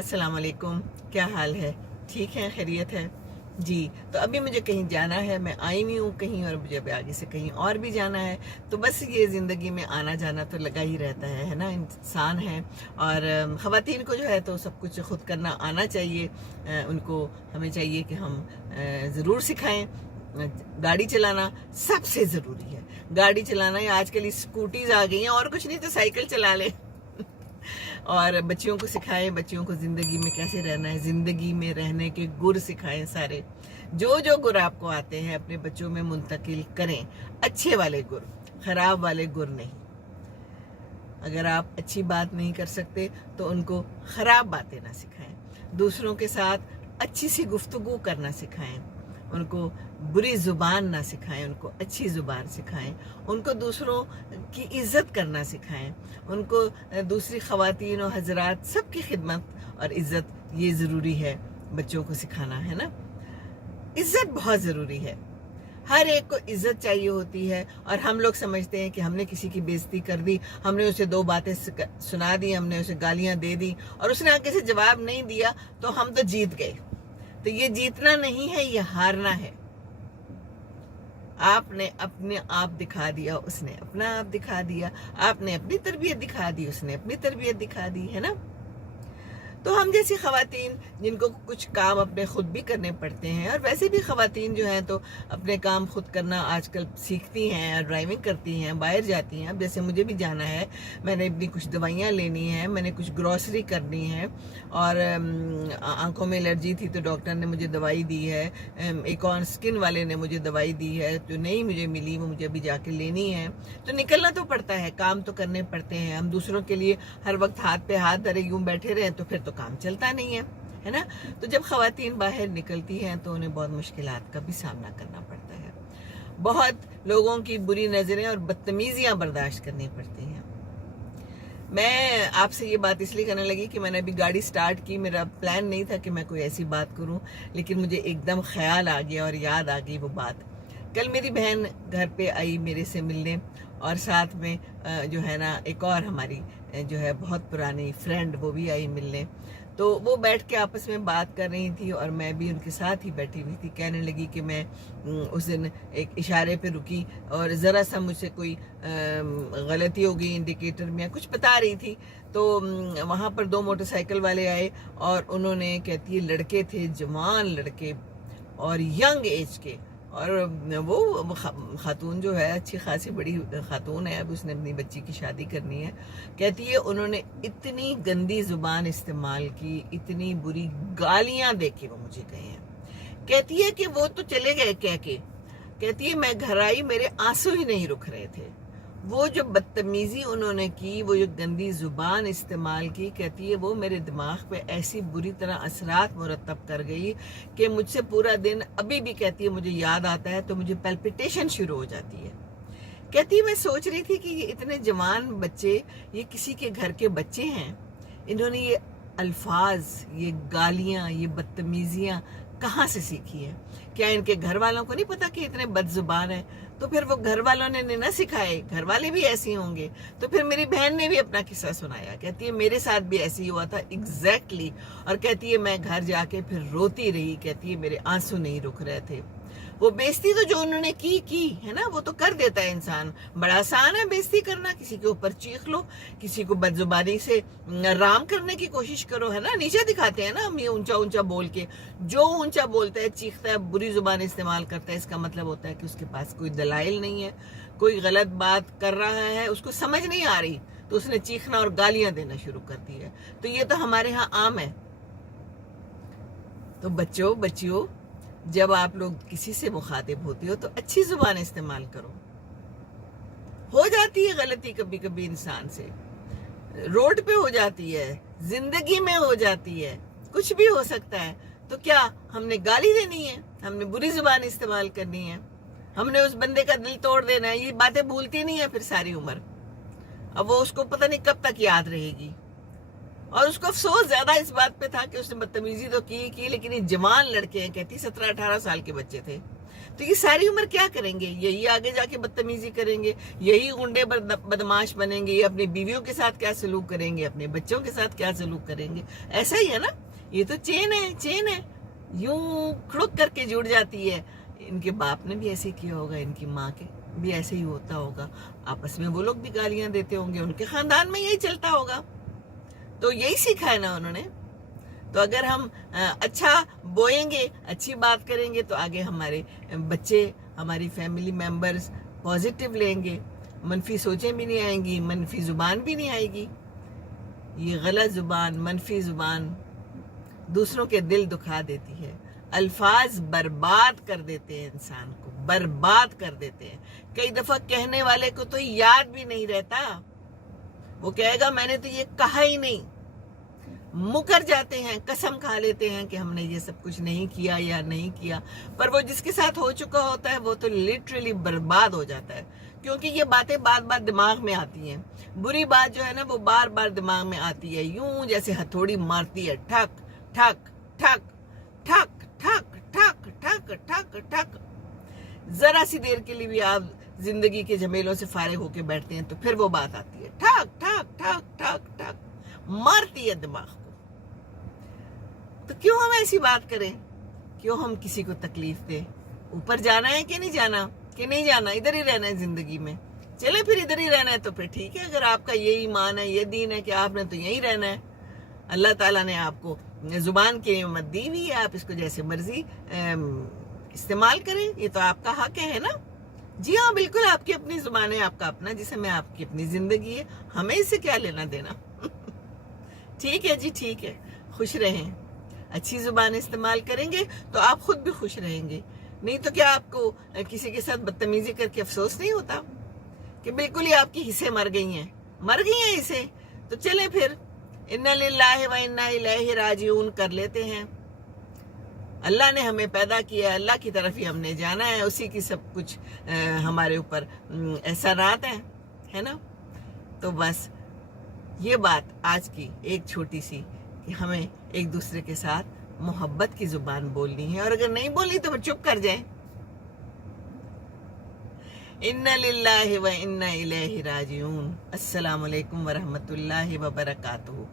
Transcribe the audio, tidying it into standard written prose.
السلام علیکم، کیا حال ہے؟ ٹھیک ہے، خیریت ہے جی۔ تو ابھی مجھے کہیں جانا ہے، میں آئی ہوئی ہوں کہیں اور مجھے ابھی آگے سے کہیں اور بھی جانا ہے۔ تو بس یہ زندگی میں آنا جانا تو لگا ہی رہتا ہے نا، انسان ہے اور خواتین کو جو ہے تو سب کچھ خود کرنا آنا چاہیے۔ ان کو ہمیں چاہیے کہ ہم ضرور سکھائیں۔ گاڑی چلانا سب سے ضروری ہے، گاڑی چلانا آج کل اسکوٹیز آ گئی ہیں، اور کچھ نہیں تو سائیکل چلا لیں اور بچیوں کو سکھائیں، بچیوں کو زندگی میں کیسے رہنا ہے، زندگی میں رہنے کے گر سکھائیں۔ سارے جو گر آپ کو آتے ہیں اپنے بچوں میں منتقل کریں، اچھے والے گر، خراب والے گر نہیں۔ اگر آپ اچھی بات نہیں کر سکتے تو ان کو خراب باتیں نہ سکھائیں، دوسروں کے ساتھ اچھی سی گفتگو کرنا سکھائیں، ان کو بری زبان نہ سکھائیں، ان کو اچھی زبان سکھائیں، ان کو دوسروں کی عزت کرنا سکھائیں، ان کو دوسری خواتین و حضرات سب کی خدمت اور عزت یہ ضروری ہے بچوں کو سکھانا، ہے نا۔ عزت بہت ضروری ہے، ہر ایک کو عزت چاہیے ہوتی ہے، اور ہم لوگ سمجھتے ہیں کہ ہم نے کسی کی بے عزتی کر دی، ہم نے اسے دو باتیں سنا دی، ہم نے اسے گالیاں دے دی اور اس نے آگے سے جواب نہیں دیا تو ہم تو جیت گئے۔ تو یہ جیتنا نہیں ہے، یہ ہارنا ہے۔ آپ نے اپنے آپ دکھا دیا، اس نے اپنا آپ دکھا دیا، آپ نے اپنی تربیت دکھا دی، اس نے اپنی تربیت دکھا دی، ہے نا۔ تو ہم جیسی خواتین جن کو کچھ کام اپنے خود بھی کرنے پڑتے ہیں، اور ویسے بھی خواتین جو ہیں تو اپنے کام خود کرنا آج کل سیکھتی ہیں اور ڈرائیونگ کرتی ہیں، باہر جاتی ہیں۔ اب جیسے مجھے بھی جانا ہے، میں نے اپنی کچھ دوائیاں لینی ہیں، میں نے کچھ گروسری کرنی ہے، اور آنکھوں میں الرجی تھی تو ڈاکٹر نے مجھے دوائی دی ہے، ایک اور اسکن والے نے مجھے دوائی دی ہے جو نہیں مجھے ملی، وہ مجھے ابھی جا کے لینی ہے۔ تو نکلنا تو پڑتا ہے، کام تو کرنے پڑتے ہیں۔ ہم دوسروں کے لیے ہر وقت ہاتھ پہ ہاتھ دھرے یوں بیٹھے رہیں تو پھر تو کام چلتا نہیں ہے نا۔ تو جب خواتین باہر نکلتی ہیں تو انہیں بہت مشکلات کا بھی سامنا کرنا پڑتا ہے، بہت لوگوں کی بری نظریں اور بدتمیزیاں برداشت کرنی پڑتی ہیں۔ میں آپ سے یہ بات اس لیے کرنے لگی کہ میں نے ابھی گاڑی سٹارٹ کی، میرا پلان نہیں تھا کہ میں کوئی ایسی بات کروں، لیکن مجھے ایک دم خیال آ گیا اور یاد آ گئی وہ بات۔ کل میری بہن گھر پہ آئی میرے سے ملنے، اور ساتھ میں جو ہے نا ایک اور ہماری جو ہے بہت پرانی فرینڈ وہ بھی آئی ملنے۔ تو وہ بیٹھ کے آپس میں بات کر رہی تھی اور میں بھی ان کے ساتھ ہی بیٹھی ہوئی تھی۔ کہنے لگی کہ میں اس دن ایک اشارے پہ رکی اور ذرا سا مجھ سے کوئی غلطی ہو گئی انڈیکیٹر میں، کچھ بتا رہی تھی، تو وہاں پر دو موٹر سائیکل والے آئے اور انہوں نے، کہتی ہے لڑکے تھے، جوان لڑکے اور ینگ ایج کے، اور وہ خاتون جو ہے اچھی خاصی بڑی خاتون ہے، اب اس نے اپنی بچی کی شادی کرنی ہے، کہتی ہے انہوں نے اتنی گندی زبان استعمال کی، اتنی بری گالیاں دے کے وہ مجھے کہے ہیں۔ کہتی ہے کہ وہ تو چلے گئے کہہ کے، کہتی ہے میں گھر آئی، میرے آنسو ہی نہیں رک رہے تھے۔ وہ جو بدتمیزی انہوں نے کی، وہ جو گندی زبان استعمال کی، کہتی ہے وہ میرے دماغ پہ ایسی بری طرح اثرات مرتب کر گئی کہ مجھ سے پورا دن، ابھی بھی کہتی ہے مجھے یاد آتا ہے تو مجھے پیلپیٹیشن شروع ہو جاتی ہے۔ کہتی ہے میں سوچ رہی تھی کہ یہ اتنے جوان بچے، یہ کسی کے گھر کے بچے ہیں، انہوں نے یہ الفاظ، یہ گالیاں، یہ بدتمیزیاں کہاں سے سیکھی ہے؟ کیا ان کے گھر والوں کو نہیں پتا کہ اتنے بد زبان ہیں؟ تو پھر وہ گھر والوں نے نہ سکھائے، گھر والے بھی ایسے ہوں گے۔ تو پھر میری بہن نے بھی اپنا قصہ سنایا، کہتی ہے میرے ساتھ بھی ایسے ہی ہوا تھا ایگزیکٹلی، اور کہتی ہے میں گھر جا کے پھر روتی رہی، کہتی ہے میرے آنسو نہیں رک رہے تھے۔ وہ بےعزتی تو جو انہوں نے کی ہے نا، وہ تو کر دیتا ہے انسان، بڑا آسان ہے بےعزتی کرنا، کسی کے اوپر چیخ لو، کسی کو بد زبانی سے رام کرنے کی کوشش کرو، ہے نا، نیچے دکھاتے ہیں نا ہم یہ اونچا اونچا بول کے۔ جو اونچا بولتا ہے، چیختا ہے، بری زبان استعمال کرتا ہے، اس کا مطلب ہوتا ہے کہ اس کے پاس کوئی دلائل نہیں ہے، کوئی غلط بات کر رہا ہے، اس کو سمجھ نہیں آ رہی تو اس نے چیخنا اور گالیاں دینا شروع کر دی ہے۔ تو یہ تو ہمارے ہاں عام ہے۔ تو بچیوں، جب آپ لوگ کسی سے مخاطب ہوتے ہو تو اچھی زبان استعمال کرو۔ ہو جاتی ہے غلطی کبھی کبھی انسان سے، روڈ پہ ہو جاتی ہے، زندگی میں ہو جاتی ہے، کچھ بھی ہو سکتا ہے۔ تو کیا ہم نے گالی دینی ہے؟ ہم نے بری زبان استعمال کرنی ہے؟ ہم نے اس بندے کا دل توڑ دینا ہے؟ یہ باتیں بھولتی نہیں ہے پھر ساری عمر، اب وہ اس کو پتہ نہیں کب تک یاد رہے گی۔ اور اس کو افسوس زیادہ اس بات پہ تھا کہ اس نے بدتمیزی تو کی لیکن یہ جوان لڑکے ہیں، کہتی 17-18 سال کے بچے تھے، تو یہ ساری عمر کیا کریں گے؟ یہی آگے جا کے بدتمیزی کریں گے، یہی غنڈے بدماش بنیں گے، یہ اپنی بیویوں کے ساتھ کیا سلوک کریں گے، اپنے بچوں کے ساتھ کیا سلوک کریں گے. ایسا ہی ہے نا، یہ تو چین ہے، یوں کھڑک کر کے جڑ جاتی ہے. ان کے باپ نے بھی ایسے کیا ہوگا، ان کی ماں کے بھی ایسے ہی ہوتا ہوگا، آپس میں وہ لوگ بھی گالیاں دیتے ہوں گے، ان کے خاندان میں یہی چلتا ہوگا. تو یہی سیکھا ہے نا انہوں نے. تو اگر ہم اچھا بوئیں گے، اچھی بات کریں گے، تو آگے ہمارے بچے، ہماری فیملی ممبرز پازیٹیو لیں گے، منفی سوچیں بھی نہیں آئیں گی، منفی زبان بھی نہیں آئے گی. یہ غلط زبان، منفی زبان دوسروں کے دل دکھا دیتی ہے، الفاظ برباد کر دیتے ہیں، انسان کو برباد کر دیتے ہیں. کئی دفعہ کہنے والے کو تو یاد بھی نہیں رہتا، وہ کہے گا میں نے تو یہ کہا ہی نہیں. مکر جاتے ہیں، قسم کھا لیتے ہیں کہ ہم نے یہ سب کچھ نہیں کیا یا نہیں کیا، پر وہ جس کے ساتھ ہو چکا ہوتا ہے وہ تو لٹرلی برباد ہو جاتا ہے، کیونکہ یہ باتیں بار بار دماغ میں آتی ہیں. بری بات جو ہے نا وہ بار بار دماغ میں آتی ہے، یوں جیسے ہتھوڑی مارتی ہے، ٹھک ٹھک ٹھک ٹھک ٹھک ٹھک ٹھک ٹھک ٹھک. ذرا سی دیر کے لیے بھی آپ زندگی کے جھمیلوں سے فارغ ہو کے بیٹھتے ہیں تو پھر وہ بات آتی ہے، ٹھک ٹھک ٹھک ٹھک ٹھک مارتی ہے دماغ کو. تو کیوں ہم ایسی بات کریں؟ کیوں ہم کسی کو تکلیف دیں؟ اوپر جانا ہے کہ نہیں جانا؟ کہ نہیں جانا، ادھر ہی رہنا ہے زندگی میں. چلے پھر ادھر ہی رہنا ہے تو پھر ٹھیک ہے. اگر آپ کا یہ ایمان ہے، یہ دین ہے کہ آپ نے تو یہی رہنا ہے، اللہ تعالیٰ نے آپ کو زبان کی نعمت دی ہوئی ہے، آپ اس کو جیسے مرضی استعمال کریں، یہ تو آپ کا حق ہے نا. جی ہاں، بالکل آپ کی اپنی زبان ہے، آپ کا اپنا جسم ہے، آپ کی اپنی زندگی ہے، ہمیں اس سے کیا لینا دینا. ٹھیک ہے جی، ٹھیک ہے. خوش رہیں، اچھی زبان استعمال کریں گے تو آپ خود بھی خوش رہیں گے. نہیں تو کیا آپ کو کسی کے ساتھ بدتمیزی کر کے افسوس نہیں ہوتا کہ بالکل ہی آپ کی حصے مر گئی ہیں حصے؟ تو چلیں پھر انا للہ و انا الیہ راجعون کر لیتے ہیں. اللہ نے ہمیں پیدا کیا ہے، اللہ کی طرف ہی ہم نے جانا ہے، اسی کی سب کچھ ہمارے اوپر احسانات ہیں، ہے نا. تو بس یہ بات آج کی ایک چھوٹی سی کہ ہمیں ایک دوسرے کے ساتھ محبت کی زبان بولنی ہے، اور اگر نہیں بولی تو پھر چپ کر جائیں. انا للہ و انا الیہ راجعون. السلام علیکم ورحمۃ اللہ وبرکاتہ.